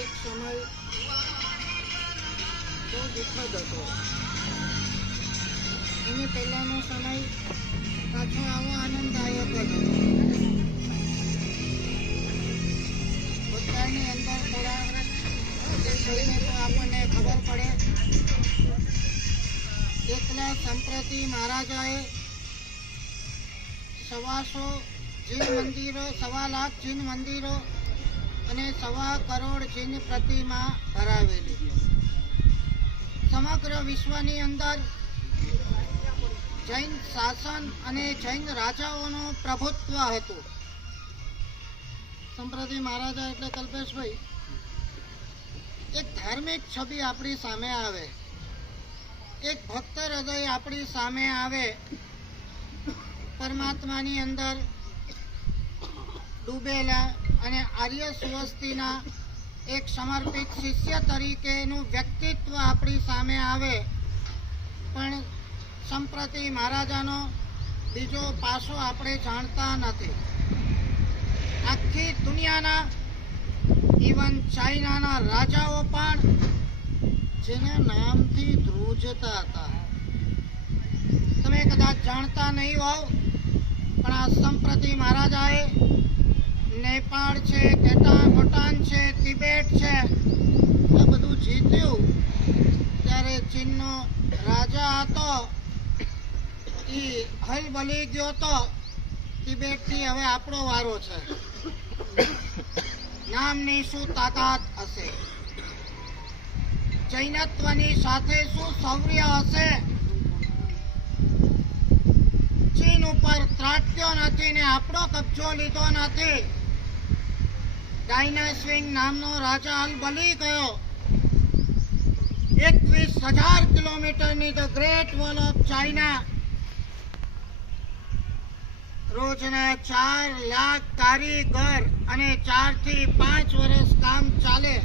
એક સમય બહુ દુઃખદ હતો. એની પહેલાનો સમય પાછો આવો આનંદદાયક હતો. ભૂતકાળની અંદર થોડા જોઈને તો આપણને ખબર પડે. એકલા સંપ્રતિ મહારાજાએ 125 જીન મંદિરો, 1.25 લાખ જીન મંદિરો અને 1.25 કરોડ જીન પ્રતિમા ધરાવેલી. સમગ્ર વિશ્વની અંદર જૈન શાસન અને જૈન રાજાઓનું પ્રભુત્વ હતું. સંપ્રતિ મહારાજા એટલે કલ્પેશભાઈ, એક ધાર્મિક છબી આપણી સામે આવે, એક ભક્ત હૃદય આપણી સામે આવે, પરમાત્માની અંદર ડૂબેલા અને આર્ય સુવસ્તીના એક સમર્પિત શિષ્ય તરીકેનું વ્યક્તિત્વ આપણી સામે આવે. પણ સંપ્રતિ મહારાજાનો બીજો પાસો આપણે જાણતા નથી. આખી દુનિયાના, ઇવન ચાઇનાના રાજાઓ પણ જેના નામથી ધ્રુજતા હતા. તમે કદાચ જાણતા નહીં હોવ, પણ આ સંપ્રતિ મહારાજાએ નેપાળ છે, ભૂટાન છે, તિબેટ છે, આ બધું જીત્યું. ત્યારે ચીનનો રાજા હતો, એ હલબલી ગયો તો તિબેટથી હવે આપણો વારો છે. નામની શું તાકાત હશે, જૈનત્વની સાથે શું શૌર્ય હશે. ચીન ઉપર ત્રાટક્યો નથી ને આપણો કબજો લીધો નથી. ડાયનાસ્વિંગ નામનો રાજા અલબલી ગયો. 21,000 કિલોમીટરની the great wall of China, રોજના 4 લાખ કારીગર અને 4 થી 5 વર્ષ કામ ચાલે,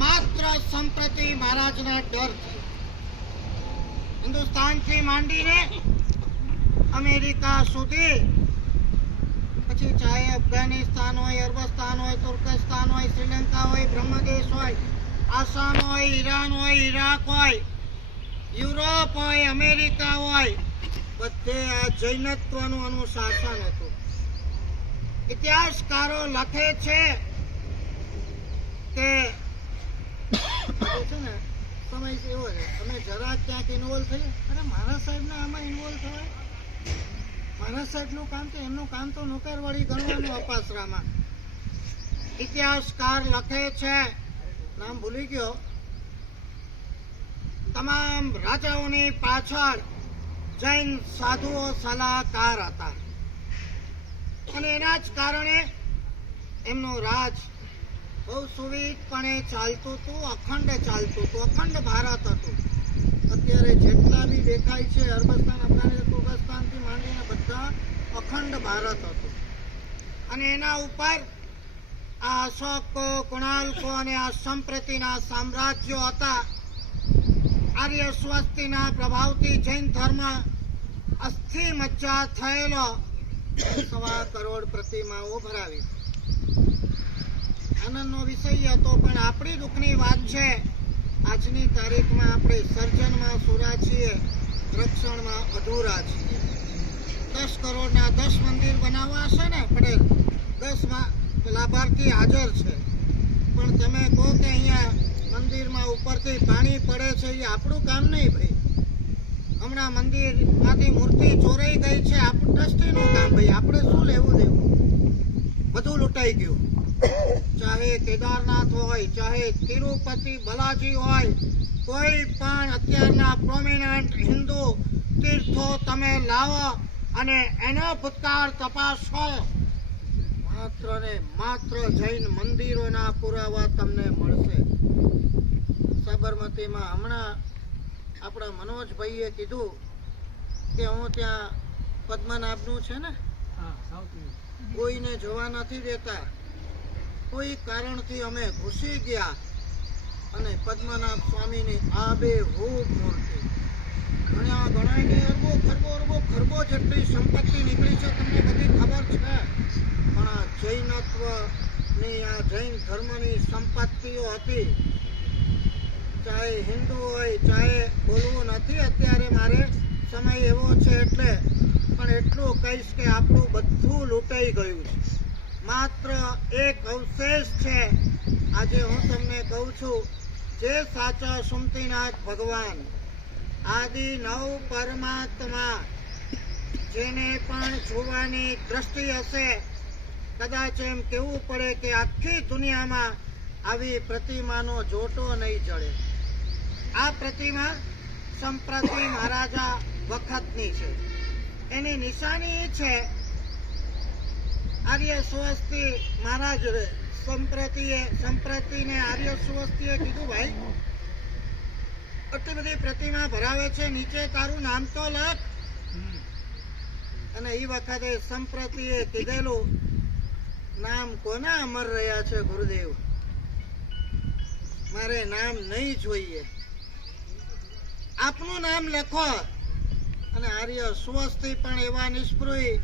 માત્ર સંપ્રતિ મહારાજના ડરથી. હિન્દુસ્તાનથી માંડીને અમેરિકા સુધી, પછી ચાહે અફઘાનિસ્તાન હોય, અરબસ્તાન હોય, તુર્કસ્તાન હોય, શ્રીલંકા હોય, બ્રહ્મદેશ હોય, આસામ હોય, ઈરાન હોય, ઈરાક હોય, યુરોપ હોય, અમેરિકા હોય, બધે આ જૈનત્વનું અનુશાસન હતું. ઇતિહાસકારો લખે છે કે સમય એવો છે, તમે જરાક ક્યાંક ઇન્વોલ્વ થઈ, અરે મહારાજ સાહેબને આમાં ઇન્વોલ્વ થવાય. મહારાજ સાહેબનું કામ તો, એમનું કામ તો નોકરવાળી ગણવાનું અપાસરામાં. ઇતિહાસકાર લખે છે, નામ ભૂલી ગયો, તમામ રાજાઓની પાછળ જૈન સાધુઓ સલાહકાર હતા અને એના જ કારણે એમનું રાજ બહુ સુવિધપણે ચાલતું હતું, અખંડ ચાલતું હતું, અખંડ ભારત હતું. અત્યારે જેટલા બી દેખાય છે, અરબસ્તાન, અફઘાનિસ્તાન, તુર્કસ્તાનથી માંડીને બધા અખંડ ભારત હતું. અને એના ઉપર આ અશોકો, કુણાલકો અને આ સંપ્રતિના સામ્રાજ્યો હતા. આર્ય સ્વસ્તિના પ્રભાવથી જૈન ધર્મ અસ્થિ મજ્જા થયેલો 1.25 કરોડ પ્રતિમાઓ ભરાવી. આનંદનો વિષય હતો, પણ આપણી દુઃખની વાત છે, આજની તારીખમાં આપણે સર્જનમાં સુરા છીએ, રક્ષણમાં અધૂરા છીએ. 10 કરોડના 10 મંદિર બનાવવા હશે ને પટેલ, 10માં લાભાર્થી હાજર છે, પણ તમે કહો કે અહીંયા મંદિરમાં ઉપરથી પાણી પડે છે, એ આપણું કામ નહીં ભાઈ. હમણાં મંદિરમાંથી મૂર્તિ ચોરાઈ ગઈ છે, આપણું ટ્રસ્ટીનું કામ ભાઈ. આપણે શું લેવું દેવું, બધું લૂંટાઈ ગયું. ચાહે કેદારનાથ હોય, ચાહે તિરુપતિ બાલાજી હોય, કોઈ પણ અત્યારના પ્રોમિનન્ટ હિન્દુ તીર્થો તમે લાવો અને એનો ભૂતકાળ તપાસો, માત્ર ને માત્ર જૈન મંદિરોના પુરાવા તમને મળશે. સાબરમતીમાં હમણાં આપણા મનોજભાઈએ કીધું કે હું ત્યાં પદ્મનાભનું છે ને, કોઈને જોવા નથી દેતા. કોઈ કારણથી અમે ઘૂસી ગયા અને પદ્મનાભ સ્વામીની આબેહૂબ મૂર્તિ, ગણાયની ખરબો જેટલી સંપત્તિ નીકળી છે, તમને બધી ખબર છે. પણ આ જૈનત્વ ની આ જૈન ધર્મની સંપત્તિઓ હતી, ચાહે હિન્દુ હોય ચાહે બોલવું નથી અત્યારે મારે સમય એવો છે એટલે, પણ એટલું કહીશ કે આપણું બધું લૂંટાઈ ગયું છે. માત્ર એક અવશેષ છે. આજે હું તમને કહું છું, જે સાચા સુમતીનાથ ભગવાન આદિ નવ પરમાત્મા જેને પણ જોવાની દ્રષ્ટિ હશે, કદાચ એમ કહેવું પડે કે આખી દુનિયામાં આવી પ્રતિમાનો જોટો નહીં જડે. આ પ્રતિમા સંપ્રતિ મહારાજા વખતની છે. એની નિશાની છે આર્ય સુવસ્તી મહારાજ સંપ્રતિને આર્ય સુવસ્તીએ કીધું, ભાઈ આટલી બધી પ્રતિમા ભરાવે છે, નીચે તારું નામ તો લખ. અને એ વખતે સંપ્રતિએ કીધેલું, નામ કોના અમર રહ્યા છે ગુરુદેવ, મારે નામ નહીં જોઈએ, આપનું નામ લખો. અને આર્ય સુવસ્તી પણ એવા નિષ્પૃહી,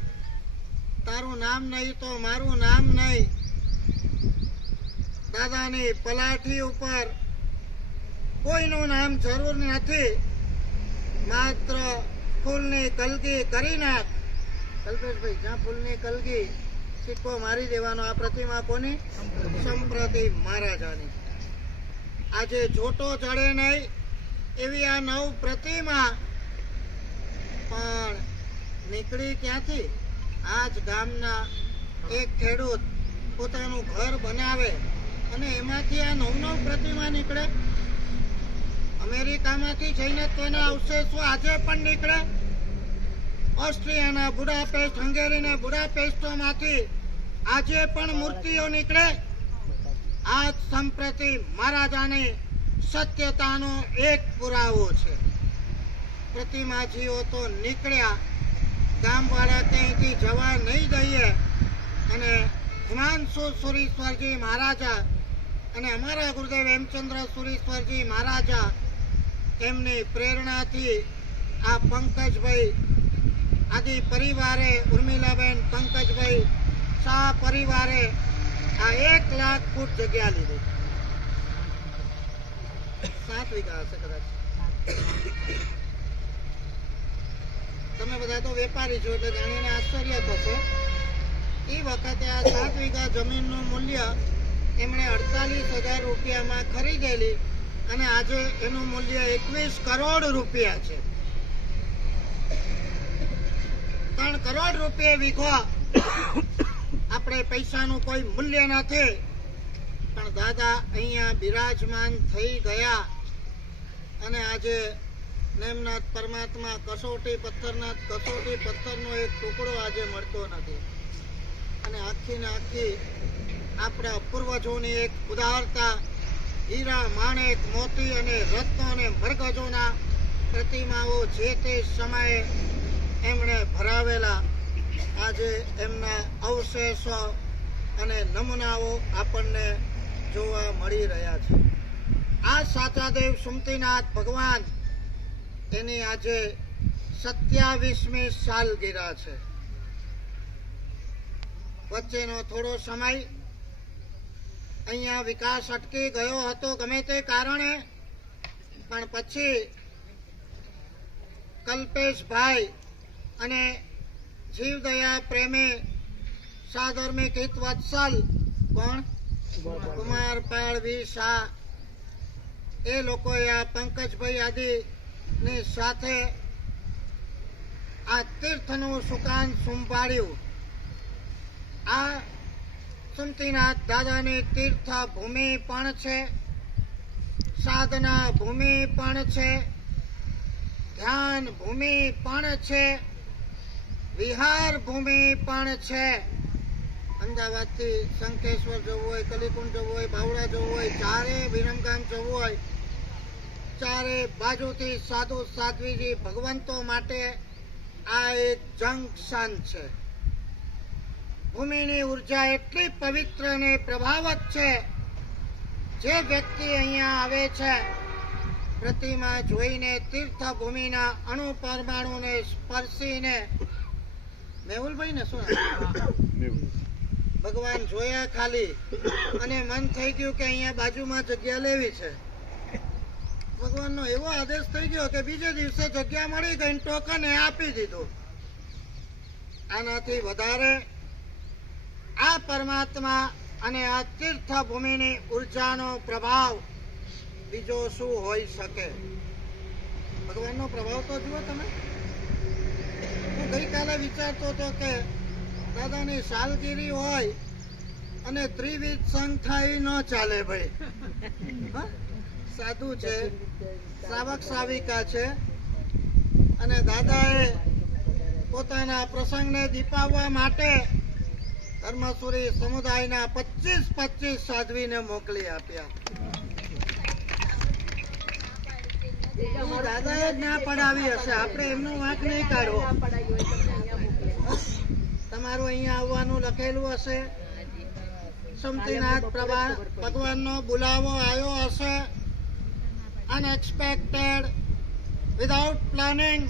તારું નામ નહીં તો મારું નામ નહીં. દાદાની પલાઠી ઉપર કોઈનું નામ જરૂર નથી, માત્ર ફૂલની કલગી કરી નાખ. કલ્પેશભાઈ, જ્યાં ફૂલની કલગી સિક્કો મારી દેવાનો. આ પ્રતિમા કોની? સંપ્રતિ મહારાજાની. આજે જોટો ચડે નહીં એવી આ નવ પ્રતિમા પણ નીકળી ક્યાંથી? આજ ગામના એક ખેડૂત પોતાનું ઘર બનાવે અને એમાંથી આ નવ પ્રતિમા નીકળે. અમેરિકામાંથી જઈને તો એના અવશેષો આજે પણ નીકળે. ઓસ્ટ્રિયાના બુડાપેસ્ટ, હંગેરીના બુડાપેસ્ટોમાંથી આજે પણ મૂર્તિઓ નીકળે. આ સંપ્રતિ મહારાજાની સત્યતાનો એક પુરાવો છે. પ્રતિમાજીઓ તો નીકળ્યા, ગામવાળા ક્યાંયથી જવા નહીં દઈએ. અને હિમાંશુ સુરીશ્વરજી મહારાજા અને અમારા ગુરુદેવ હેમચંદ્ર સુરીશ્વરજી મહારાજા, એમની પ્રેરણાથી આ પંકજભાઈ આદિ પરિવારે, ઉર્મિલાબેન પંકજભાઈ શાહ પરિવારે આ 1 લાખ ફૂટ જગ્યા લીધી. 7 વીઘા હશે કદાચ. તમે બધા તો વેપારી છો એટલે જાણીને આશ્ચર્ય થશે. એ વખતે આ 7 વીઘા જમીનનું મૂલ્ય એમણે 48,000 રૂપિયામાં ખરીદેલી અને આજે એનું મૂલ્ય 21 કરોડ રૂપિયા છે. 3 કરોડ રૂપિયા વીઘો. આપણે પૈસાનું કોઈ મૂલ્ય નથી, પણ દાદા અહીંયા બિરાજમાન થઈ ગયા અને આજે નેમનાથ પરમાત્મા કસોટી પથ્થરનો એક ટુકડો આજે મળતો નથી. અને આખી ને આખી આપણા પૂર્વજોની એક ઉદારતા, હીરા, માણેક, મોતી અને રત્નો અને મરગજોના પ્રતિમાઓ જે તે સમયે એમણે ભરાવેલા, આજે એમના અવશેષો અને નમૂનાઓ આપણને જોવા મળી રહ્યા છે. આ સાચા દેવ સુમતીનાથ ભગવાન, એની આજે 27મી સાલગીરા છે. વચ્ચેનો થોડો સમય અહીંયા વિકાસ અટકી ગયો હતો ગમે તે કારણે, પણ પછી કલ્પેશભાઈ અને જીવદયા પ્રેમી સાધર્મિક હિત વત્સલ, કોણ? કુમાર પાળવી શાહ, એ લોકોએ આ પંકજભાઈ આદિની સાથે આ તીર્થનું સુકાન સંભાળ્યું. આ સુમતીનાથ દાદાની તીર્થ ભૂમિ પણ છે, સાધના ભૂમિ પણ છે, ધ્યાન ભૂમિ પણ છે, વિહાર ભૂમિ પણ છે. અમદાવાદથી શંકેશ્વર જવું હોય, કલીકુંડ જવું હોય, બાવળા જવું હોય, ચારે વિરમગામ જવું હોય, ચારે બાજુથી સાધુ સાધ્વીજી ભગવંતો માટે આ એક જંકશન છે. ભૂમિની ઉર્જા એટલી પવિત્ર અને પ્રભાવક છે, જે વ્યક્તિ અહીંયા આવે છે પ્રતિમા જોઈને, તીર્થભૂમિના અણુ પરમાણુને સ્પર્શીને, મેહુલભાઈ ને શું ભગવાન જોયા ખાલી અને મન થઈ ગયું કે અહીંયા બાજુમાં જગ્યા લેવી છે. ભગવાનનો એવો આદેશ થઈ ગયો કે બીજે દિવસે જગ્યા મળી ગઈ, ટોકન એ આપી દીધું. આનાથી વધારે આ પરમાત્મા અને આ તીર્થભૂમિની ઉર્જાનો પ્રભાવ બીજો શું હોઈ શકે? ભગવાનનો પ્રભાવ તો જુઓ તમે. હું ગઈકાલે વિચારતો હતો કે દાદાની સાલગીરી હોય અને ત્રિવિધ સંઘ થાય ન ચાલે ભાઈ. હા? સાધુ છે, શ્રાવક શ્રાવિકા છે અને દાદાએ પોતાના પ્રસંગને દીપાવવા માટે ધર્મસુરી સમુદાયના 25 સાધ્વીને મોકલી આપ્યા. દાદાએ જ ના પડાવી હશે, આપણે એમનું વાંક નહીં કાઢવો. તમારું અહીંયા આવવાનું લખેલું હશે, સમતીનાથ ભગવાનનો બોલાવો આવ્યો હશે, અનએક્સપેક્ટેડ, વિધાઉટ પ્લાનિંગ.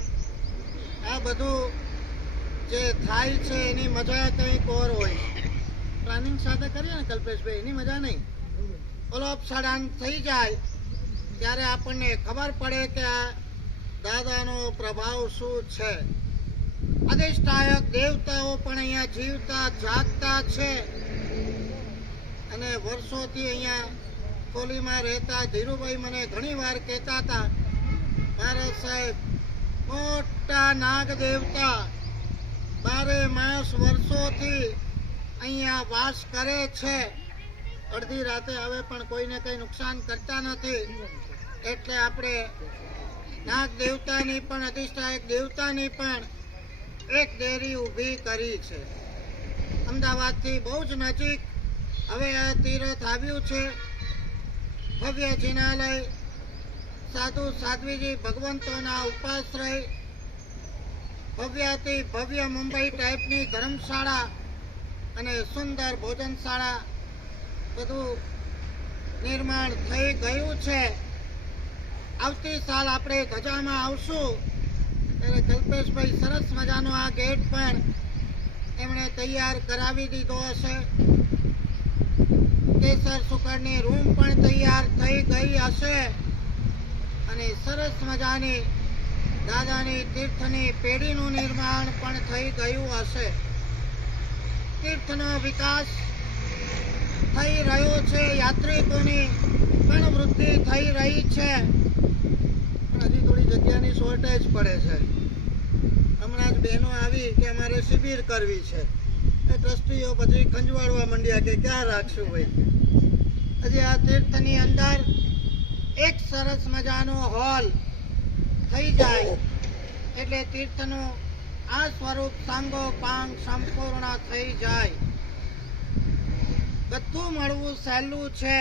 આ બધું જે થાય છે એની મજા કંઈક ઓર હોય. પ્લાનિંગ સાથે કરીએ ને કલ્પેશભાઈ, એની મજા નહીં. ઓલોપ સડાન થઈ જાય ત્યારે આપણને ખબર પડે કે આ દાદાનો પ્રભાવ શું છે. અધિષ્ઠાયક દેવતાઓ પણ અહીંયા જીવતા જાગતા છે અને વર્ષોથી અહીંયા કોલીમાં રહેતા ધીરુભાઈ મને ઘણી વાર કહેતા હતા, મહારાજ સાહેબ મોટા નાગ દેવતા 12 માસ વર્ષોથી અહીંયા વાસ કરે છે. અડધી રાતે આવે પણ કોઈને કંઈ નુકસાન કરતા નથી. એટલે આપણે નાગ દેવતાની પણ અધિષ્ઠાયક દેવતાની પણ એક દેરી ઊભી કરી છે. અમદાવાદથી બહુ જ નજીક હવે આ તીરથ આવ્યું છે. ભવ્ય જિનાલય, સાધુ સાધ્વીજી ભગવંતોના ઉપાશ્રય, ભવ્યાથી ભવ્ય મુંબઈ ટાઈપની ધર્મશાળા અને સુંદર ભોજનશાળા બધું નિર્માણ થઈ ગયું છે. આવતી સાલ આપણે ગજામાં આવશું ત્યારે કલ્પેશભાઈ સરસ મજાનો આ ગેટ પણ એમણે તૈયાર કરાવી દીધો હશે. કેસર સુકરની રૂમ પણ તૈયાર થઈ ગઈ હશે અને સરસ મજાની દાદાની તીર્થની પેઢીનું નિર્માણ પણ થઈ ગયું હશે. તીર્થનો વિકાસ થઈ રહ્યો છે, યાત્રિકોની પણ વૃદ્ધિ થઈ રહી છે. પણ હજી થોડી જગ્યાની શોર્ટેજ પડે છે. હમણાં જ બહેનો આવી કે અમારે શિબિર કરવી છે. એ ટ્રસ્ટીઓ પછી ખંજવાળવા માંડ્યા કે ક્યાં રાખશું ભાઈ. હજી આ તીર્થની અંદર એક સરસ મજાનો હોલ થઈ જાય એટલે તીર્થનું આ સ્વરૂપ સાંગોપાંગ સંપૂર્ણ થઈ જાય. બધું મળવું સહેલું છે.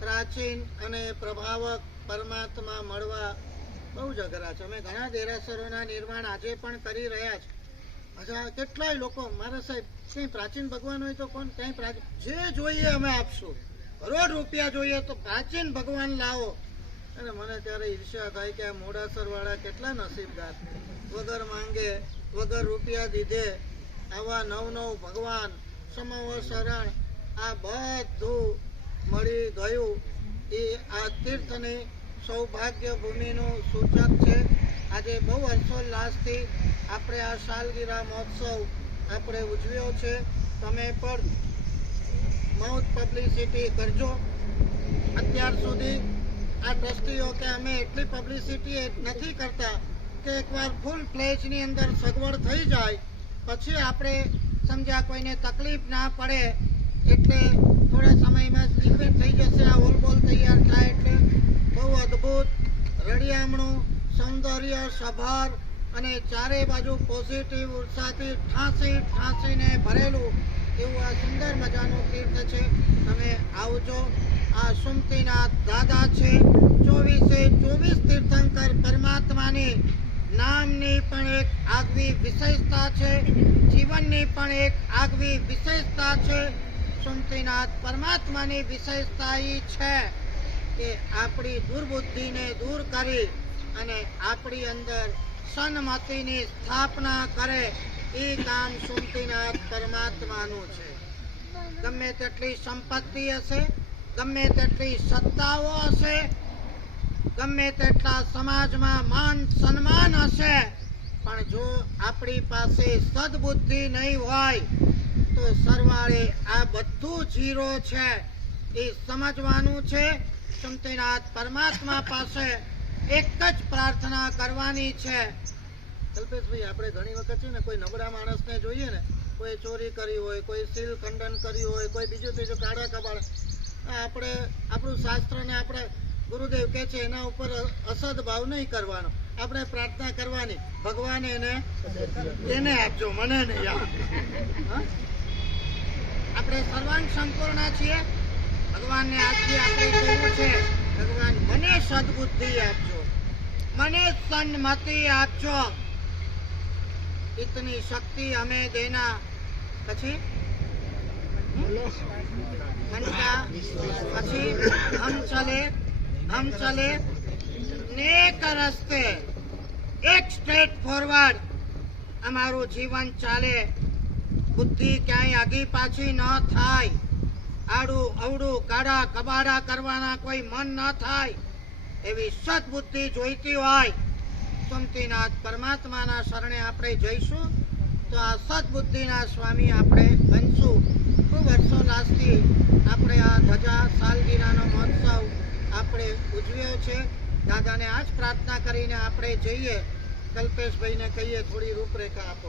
પ્રાચીન અને પ્રભાવક પરમાત્મા મળવા બહુ જ અઘરા છે. અમે ઘણા દેરાસરોના નિર્માણ આજે પણ કરી રહ્યા છે. અચ્છા, કેટલાય લોકો મારા સાહેબ કંઈ પ્રાચીન ભગવાન હોય તો કોણ, કંઈ પ્રાચીન જે જોઈએ અમે આપશું, કરોડ રૂપિયા જોઈએ તો પ્રાચીન ભગવાન લાવો. અને મને ત્યારે ઈર્ષ્યા થાય કે આ મોડાસર વાળા કેટલા નસીબદાર, વગર માંગે વગર રૂપિયા દીધે આવા નવ ભગવાન સમવ શરણ આ બધું મળી ગયું. એ આ તીર્થની સૌભાગ્ય ભૂમિનું સૂચક છે. આજે બહુ હર્ષોલ્લાસથી આપણે આ સાલગીરા મહોત્સવ આપણે ઉજવ્યો છે. તમે પણ માઉથ પબ્લિસિટી કરજો. અત્યાર સુધી આ ટ્રસ્ટીઓ કે અમે એટલી પબ્લિસિટી નથી કરતા કે એકવાર ફૂલ ફ્લેજની અંદર સગવડ થઈ જાય પછી આપણે સમજ્યા કોઈને તકલીફ ના પડે એટલે થોડા સમયમાં ઇવેન્ટ થઈ જશે. આ હોલ બોલ તૈયાર થાય એટલે બહુ અદ્ભુત રળિયામણું સૌંદર્ય સભર અને ચારે બાજુ પોઝિટિવ ઉર્જાથી ઠાંસીને ભરેલું એવું આ સુંદર મજાનું તીર્થ છે. તમે આવજો. આ સુમતીનાથ દાદા છે. 24 તીર્થંકર પરમાત્માની નામની પણ એક આગવી વિશેષતા છે, જીવનની પણ એક આગવી વિશેષતા છે. સુમતીનાથ પરમાત્માની વિશેષતા એ છે કે આપણી દુર્બુદ્ધિને દૂર કરી અને આપણી અંદર સન્મતિની સ્થાપના કરે એ કામ સુમતીનાથ પરમાત્માનું છે. ગમે તેટલી સંપત્તિ હશે, ગમે તેટલી સત્તાઓ હશે, ગમે તેટલા સમાજમાં માન સન્માન હશે, પણ જો આપણી પાસે સદબુદ્ધિ નહીં હોય તો સરવાળે આ બધું જીરો છે. એ સમજવાનું છે. શાંતિનાથ પરમાત્મા પાસે એક જ પ્રાર્થના કરવાની છે. કલ્પેશભાઈ, આપણે ઘણી વખત છે ને કોઈ નબળા માણસને જોઈએ ને, કોઈ ચોરી કરી હોય, કોઈ સીલ ખંડન કર્યું હોય, કોઈ બીજું ત્રીજું કાળા કબાળ, આપણે આપણું શાસ્ત્રને આપણે ગુરુદેવ કહે છે એના ઉપર અસદ ભાવ નહીં કરવાનો. આપણે પ્રાર્થના કરવાની, ભગવાન એને આપજો, મને નહીં આપ. આપણે સર્વાંગ સંપૂર્ણ છીએ. ભગવાનને આજથી આપણે કહેવું છે, ભગવાન મને સદબુદ્ધિ આપજો, મને સન્મતિ આપજો, इतनी शक्ति हमें देना. પછી પછી हम चले नेक रस्ते, एक स्ट्रेट फॉरवर्ड અમારું જીવન ચાલે. બુદ્ધિ ક્યાંય આગી પાછી ન થાય, આડું અવડું કાળા કબાડા કરવાના કોઈ મન ન થાય, એવી સદબુદ્ધિ જોઈતી હોય. શાંતિનાથ પરમાત્માના શરણે આપણે જઈશું તો આ સદબુદ્ધિના સ્વામી આપણે બનશું. ખૂબ હર્ષોલ્લાસથી આપણે આ ધજા સાલગીરાનો મહોત્સવ આપણે ઉજવ્યો છે. દાદાને આ જ પ્રાર્થના કરીને આપણે જઈએ. કલ્પેશભાઈને કહીએ થોડી રૂપરેખા આપો.